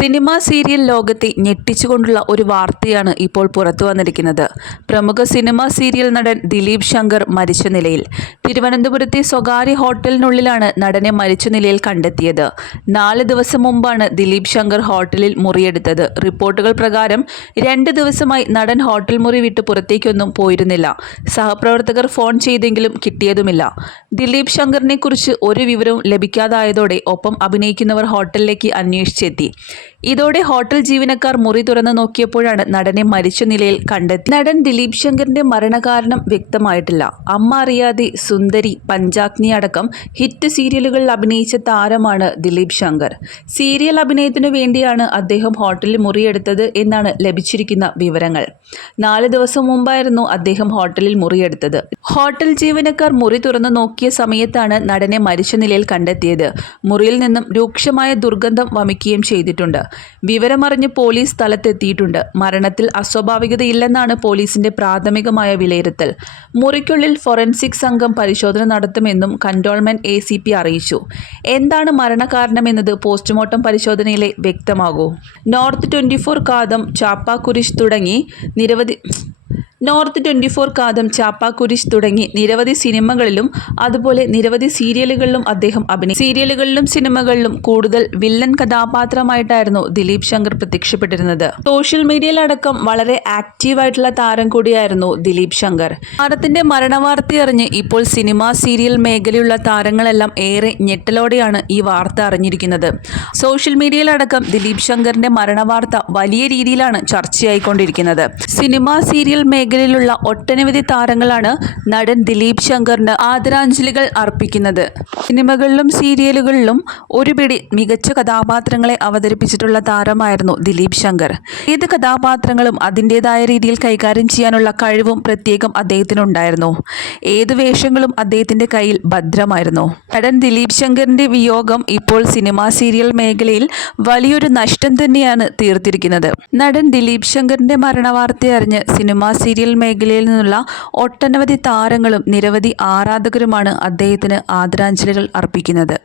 Cinema serial ലോകത്തെ ഞെട്ടിച്ചുകൊണ്ടുള്ള ഒരു വാർത്തയാണ് ഇപ്പോൾ പുറത്തു വന്നിരിക്കുന്നത്. പ്രമുഖ സിനിമ സീരിയൽ നടൻ ദിലീപ് ശങ്കർ മരിച്ച നിലയിൽ തിരുവനന്തപുരത്തെ സ്വകാര്യ ഹോട്ടലിനുള്ളിലാണ് നടനെ മരിച്ച നിലയിൽ കണ്ടെത്തിയത്. നാല് ദിവസം മുമ്പാണ് ദിലീപ് ശങ്കർ ഹോട്ടലിൽ മുറിയെടുത്തത്. റിപ്പോർട്ടുകൾ പ്രകാരം രണ്ട് ദിവസമായി നടൻ ഹോട്ടൽ മുറി വിട്ട് പുറത്തേക്കൊന്നും പോയിരുന്നില്ല. സഹപ്രവർത്തകർ ഫോൺ ചെയ്തെങ്കിലും കിട്ടിയതുമില്ല. ദിലീപ് ശങ്കറിനെ കുറിച്ച് ഒരു വിവരവും ലഭിക്കാതായതോടെ ഒപ്പം അഭിനയിക്കുന്നവർ ഹോട്ടലിലേക്ക് അന്വേഷിച്ചെത്തി. ഇതോടെ ഹോട്ടൽ ജീവനക്കാർ മുറി തുറന്നു നോക്കിയപ്പോഴാണ് നടനെ മരിച്ച നിലയിൽ കണ്ടെത്തി നടൻ ദിലീപ് ശങ്കറിന്റെ മരണകാരണം വ്യക്തമായിട്ടില്ല. അമ്മ അറിയാതെ സുന്ദരി പഞ്ചാഗ്നി അടക്കം ഹിറ്റ് സീരിയലുകളിൽ അഭിനയിച്ച താരമാണ് ദിലീപ് ശങ്കർ. സീരിയൽ അഭിനയത്തിനു വേണ്ടിയാണ് അദ്ദേഹം ഹോട്ടലിൽ മുറിയെടുത്തത് എന്നാണ് ലഭിച്ചിരിക്കുന്ന വിവരങ്ങൾ. നാല് ദിവസം മുമ്പായിരുന്നു അദ്ദേഹം ഹോട്ടലിൽ മുറിയെടുത്തത്. ഹോട്ടൽ ജീവനക്കാർ മുറി തുറന്നു നോക്കിയ സമയത്താണ് നടനെ മരിച്ച നിലയിൽ കണ്ടെത്തിയത്. മുറിയിൽ നിന്നും രൂക്ഷമായ ദുർഗന്ധം വമിക്കുകയും ചെയ്തിട്ടുണ്ട്. വിവരമറിഞ്ഞ് പോലീസ് സ്ഥലത്തെത്തിയിട്ടുണ്ട്. മരണത്തിൽ അസ്വാഭാവികതയില്ലെന്നാണ് പോലീസിന്റെ പ്രാഥമികമായ വിലയിരുത്തൽ. മുറിക്കുള്ളിൽ ഫോറൻസിക് സംഘം പരിശോധന നടത്തുമെന്നും കൺട്രോൾമെന്റ് എ സി പി അറിയിച്ചു. എന്താണ് മരണകാരണമെന്നത് പോസ്റ്റ്മോർട്ടം പരിശോധനയിലെ വ്യക്തമാകൂ. North twenty four Kaatham Chappakurishu തുടങ്ങി നിരവധി North twenty four Kaatham Chappakurishu തുടങ്ങി. നിരവധി സിനിമകളിലും അതുപോലെ നിരവധി സീരിയലുകളിലും അദ്ദേഹം അഭിനയി സീരിയലുകളിലും സിനിമകളിലും കൂടുതൽ വില്ലൻ കഥാപാത്രമായിട്ടായിരുന്നു ദിലീപ് ശങ്കർ പ്രത്യക്ഷപ്പെട്ടിരുന്നത്. സോഷ്യൽ മീഡിയയിലടക്കം വളരെ ആക്റ്റീവായിട്ടുള്ള താരം കൂടിയായിരുന്നു ദിലീപ് ശങ്കർ. താരത്തിന്റെ മരണവാർത്തയറിഞ്ഞ് ഇപ്പോൾ സിനിമ സീരിയൽ മേഖലയുള്ള താരങ്ങളെല്ലാം ഏറെ ഞെട്ടലോടെയാണ് ഈ വാർത്ത അറിഞ്ഞിരിക്കുന്നത്. സോഷ്യൽ മീഡിയയിലടക്കം ദിലീപ് ശങ്കറിന്റെ മരണവാർത്ത വലിയ രീതിയിലാണ് ചർച്ചയായിക്കൊണ്ടിരിക്കുന്നത്. സിനിമ സീരിയൽ മേഖലയിലുള്ള ഒട്ടനവധി താരങ്ങളാണ് നടൻ ദിലീപ് ശങ്കറിന് ആദരാഞ്ജലികൾ അർപ്പിക്കുന്നത്. സിനിമകളിലും സീരിയലുകളിലും ഒരുപിടി മികച്ച കഥാപാത്രങ്ങളെ അവതരിപ്പിച്ചിട്ടുള്ള താരമായിരുന്നു ദിലീപ് ശങ്കർ. ഏത് കഥാപാത്രങ്ങളും അതിന്റെതായ രീതിയിൽ കൈകാര്യം ചെയ്യാനുള്ള കഴിവും പ്രത്യേകം അദ്ദേഹത്തിനുണ്ടായിരുന്നു. ഏത് വേഷങ്ങളും അദ്ദേഹത്തിന്റെ കയ്യിൽ ഭദ്രമായിരുന്നു. നടൻ ദിലീപ് ശങ്കറിന്റെ വിയോഗം ഇപ്പോൾ സിനിമാ സീരിയൽ മേഖലയിൽ വലിയൊരു നഷ്ടം തന്നെയാണ് തീർത്തിരിക്കുന്നത്. നടൻ ദിലീപ് ശങ്കറിന്റെ മരണവാർത്തയറിഞ്ഞ് സിനിമാ സിനിമാ സീരിയൽ മേഖലയിൽ നിന്നുള്ള ഒട്ടനവധി താരങ്ങളും നിരവധി ആരാധകരുമാണ് അദ്ദേഹത്തിന് ആദരാഞ്ജലികൾ അർപ്പിക്കുന്നത്.